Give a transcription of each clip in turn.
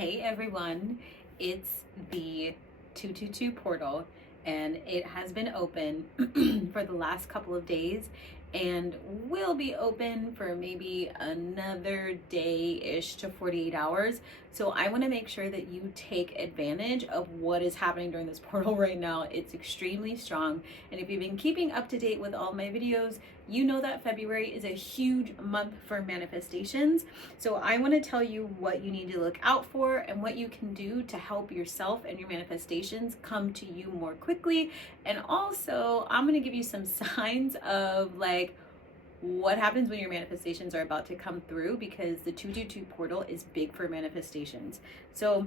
Hey everyone, it's the 222 portal and it has been open for the last couple of days and will be open for maybe another day-ish to 48 hours. So I want to make sure that you take advantage of what is happening during this portal right now. It's extremely strong. And if you've been keeping up to date with all my videos, you know that February is a huge month for manifestations. So I want to tell you what you need to look out for and what you can do to help yourself and your manifestations come to you more quickly. And also, I'm going to give you some signs of like what happens when your manifestations are about to come through, because the 222 portal is big for manifestations. So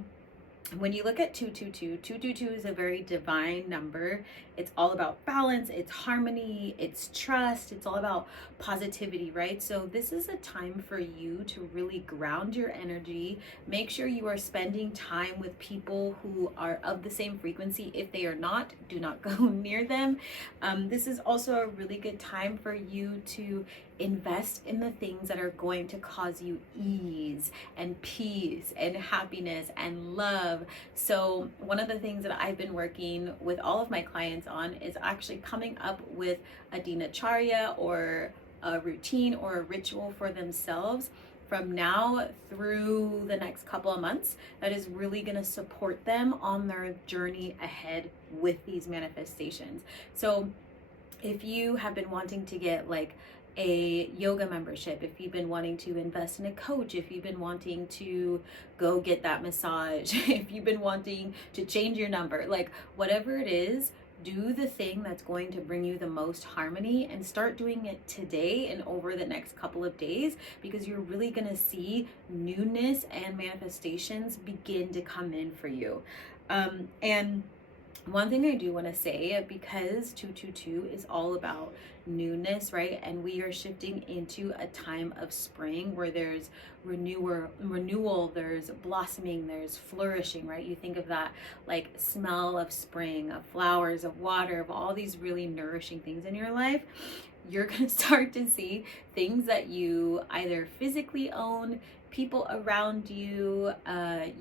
when you look at 222, 222 is a very divine number. It's all about balance, it's harmony, it's trust, it's all about positivity, right? So this is a time for you to really ground your energy. Make sure you are spending time with people who are of the same frequency. If they are not, do not go near them. This is also a really good time for you to invest in the things that are going to cause you ease and peace and happiness and love. So one of the things that I've been working with all of my clients on is actually coming up with a dinacharya or a routine or a ritual for themselves from now through the next couple of months that is really going to support them on their journey ahead with these manifestations. So if you have been wanting to get like a yoga membership, if you've been wanting to invest in a coach, if you've been wanting to go get that massage, if you've been wanting to change your number, like whatever it is, do the thing that's going to bring you the most harmony and start doing it today and over the next couple of days, because you're really going to see newness and manifestations begin to come in for you. And one thing I do want to say, because 222 is all about newness, right? And we are shifting into a time of spring where there's renewal, there's blossoming, there's flourishing, right? You think of that like smell of spring, of flowers, of water, of all these really nourishing things in your life. You're going to start to see things that you either physically own, people around you,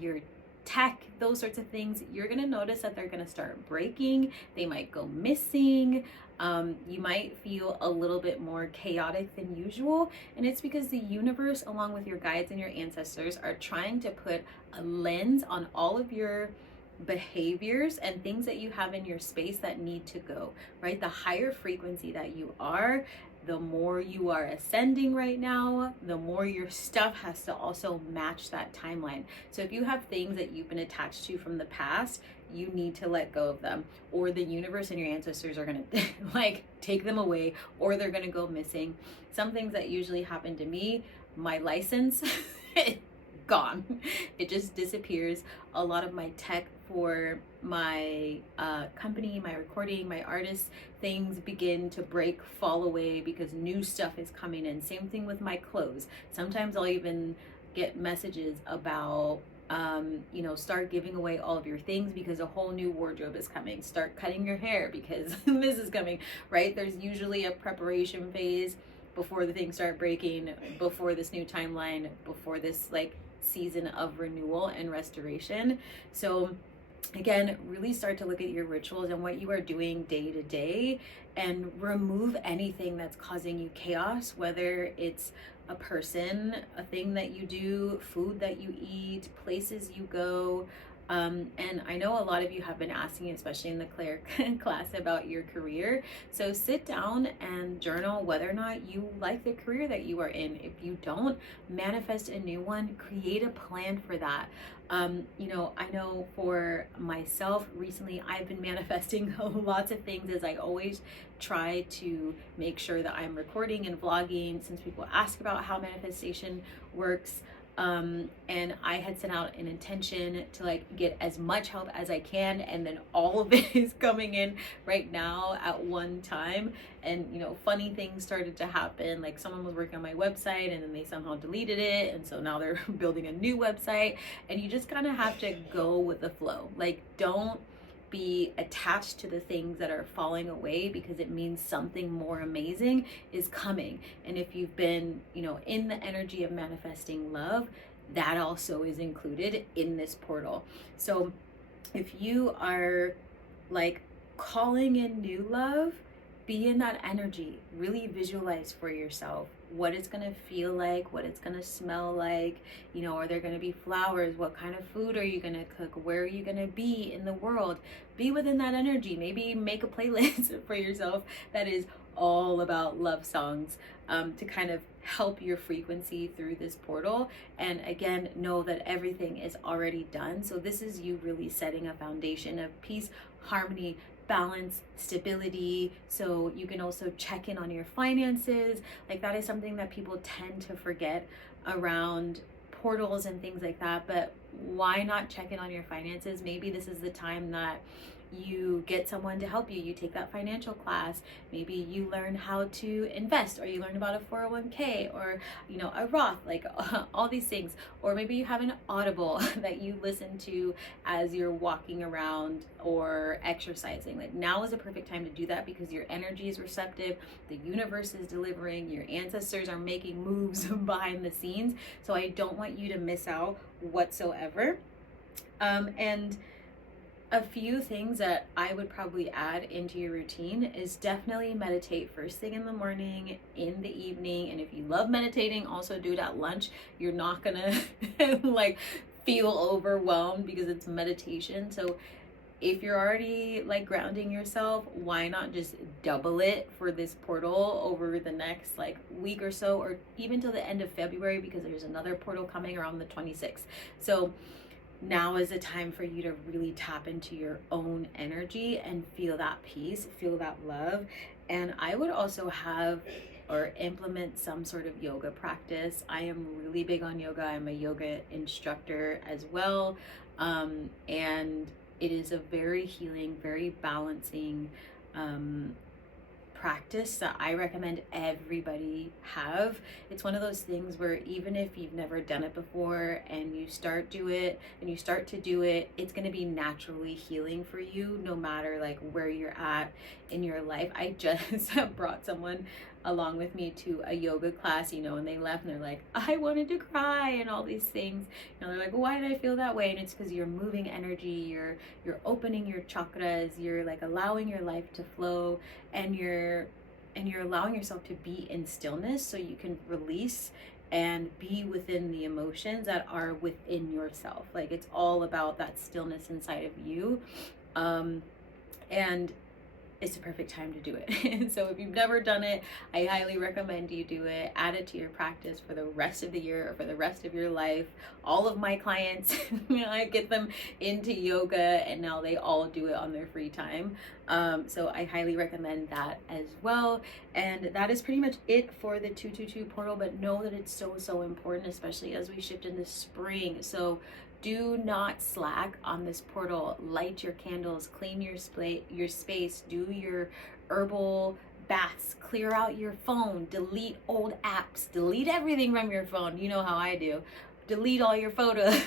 your tech, those sorts of things. You're going to notice that they're going to start breaking. They might go missing. You might feel a little bit more chaotic than usual. And it's because the universe, along with your guides and your ancestors, are trying to put a lens on all of your behaviors and things that you have in your space that need to go, right? The higher frequency that you are, the more you are ascending right now, the more your stuff has to also match that timeline. So if you have things that you've been attached to from the past, you need to let go of them, or the universe and your ancestors are going to like take them away, or they're going to go missing. Some things that usually happen to me, my license gone. It just disappears. A lot of my tech for my company, my recording, my artist things begin to break, fall away, because new stuff is coming in. Same thing with my clothes. Sometimes I'll even get messages about start giving away all of your things because a whole new wardrobe is coming. Start cutting your hair because this is coming, right? There's usually a preparation phase before the things start breaking, before this new timeline, before this like season of renewal and restoration. So again, really start to look at your rituals and what you are doing day to day, and remove anything that's causing you chaos, whether it's a person, a thing that you do, food that you eat, places you go. And I know a lot of you have been asking, especially in the Claire class, about your career. So sit down and journal whether or not you like the career that you are in. If you don't, manifest a new one, create a plan for that. I know for myself recently, I've been manifesting lots of things, as I always try to make sure that I'm recording and vlogging, since people ask about how manifestation works. And I had sent out an intention to like get as much help as I can, and then all of it is coming in right now at one time. And funny things started to happen, like someone was working on my website and then they somehow deleted it, and so now they're building a new website. And you just kind of have to go with the flow. Like, don't be attached to the things that are falling away, because it means something more amazing is coming. And if you've been, in the energy of manifesting love, that also is included in this portal. So if you are like calling in new love, be in that energy. Really visualize for yourself what it's going to feel like, what it's going to smell like. You know, are there going to be flowers? What kind of food are you going to cook? Where are you going to be in the world? Be within that energy. Maybe make a playlist for yourself that is all about love songs, to kind of help your frequency through this portal. And again, know that everything is already done. So this is you really setting a foundation of peace, harmony, balance, stability. So you can also check in on your finances. Like, that is something that people tend to forget around portals and things like that. But why not check in on your finances? Maybe this is the time that you get someone to help you. You take that financial class. Maybe you learn how to invest, or you learn about a 401k, or, you know, a Roth, like all these things. Or maybe you have an Audible that you listen to as you're walking around or exercising. Like, now is a perfect time to do that, because your energy is receptive, the universe is delivering, your ancestors are making moves behind the scenes. So I don't want you to miss out whatsoever. And a few things that I would probably add into your routine is definitely meditate first thing in the morning, in the evening. And if you love meditating, also do it at lunch. You're not gonna like feel overwhelmed because it's meditation. So if you're already like grounding yourself, why not just double it for this portal over the next like week or so, or even till the end of February, because there's another portal coming around the 26th. So now is the time for you to really tap into your own energy and feel that peace, feel that love. And I would also have or implement some sort of yoga practice. I am really big on yoga. I'm a yoga instructor as well. And it is a very healing, very balancing practice that I recommend everybody have. It's one of those things where even if you've never done it before and you start to do it, it's going to be naturally healing for you, no matter like where you're at in your life. I just brought someone along with me to a yoga class, you know, and they left and they're like, I wanted to cry and all these things. You know, they're like, why did I feel that way? And it's because you're moving energy, you're opening your chakras, you're like allowing your life to flow, and you're allowing yourself to be in stillness so you can release and be within the emotions that are within yourself. Like, it's all about that stillness inside of you. And it's the perfect time to do it. So if you've never done it, I highly recommend you do it. Add it to your practice for the rest of the year or for the rest of your life. All of my clients, I get them into yoga, and now they all do it on their free time. So I highly recommend that as well. And that is pretty much it for the 222 portal, but know that it's so important, especially as we shift into spring. So do not slack on this portal. Light your candles, clean your space, do your herbal baths, clear out your phone, delete old apps, delete everything from your phone. You know how I do. Delete all your photos.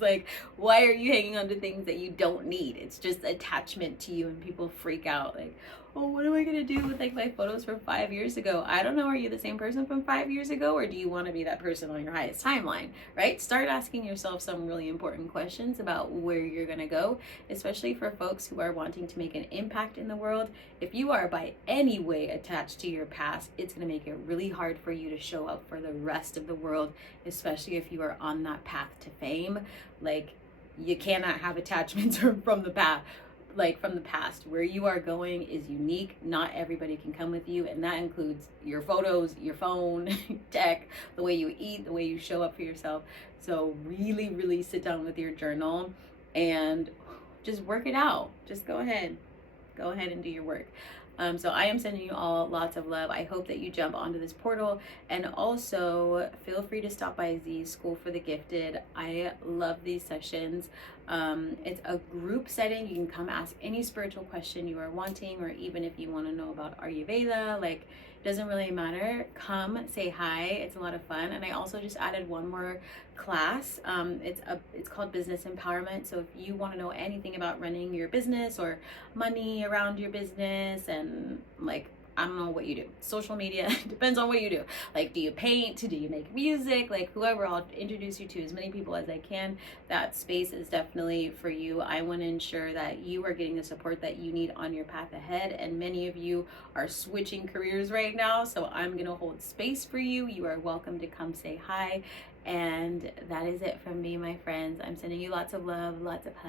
Like, why are you hanging on to things that you don't need? It's just attachment to you, and people freak out like, oh, what am I gonna do with like my photos from 5 years ago? I don't know. Are you the same person from 5 years ago, or do you want to be that person on your highest timeline, right? Start asking yourself some really important questions about where you're gonna go, especially for folks who are wanting to make an impact in the world. If you are by any way attached to your past, it's gonna make it really hard for you to show up for the rest of the world, especially if you are on that path to fame. Like, you cannot have attachments from the past. Like, from the past. Where you are going is unique. Not everybody can come with you, and that includes your photos, your phone, tech, the way you eat, the way you show up for yourself. So really sit down with your journal and just work it out. Just go ahead and do your work. So I am sending you all lots of love. I hope that you jump onto this portal, and also feel free to stop by Z's School for the Gifted. I love these sessions. It's a group setting. You can come ask any spiritual question you are wanting, or even if you want to know about Ayurveda, like, doesn't really matter. Come say hi. It's a lot of fun. And I also just added one more class. It's called Business Empowerment. So if you want to know anything about running your business or money around your business, and like I don't know what you do. Social media depends on what you do. Like, do you paint? Do you make music? Like, whoever, I'll introduce you to as many people as I can. That space is definitely for you. I want to ensure that you are getting the support that you need on your path ahead. And many of you are switching careers right now. So I'm going to hold space for you. You are welcome to come say hi. And that is it from me, my friends. I'm sending you lots of love, lots of hugs.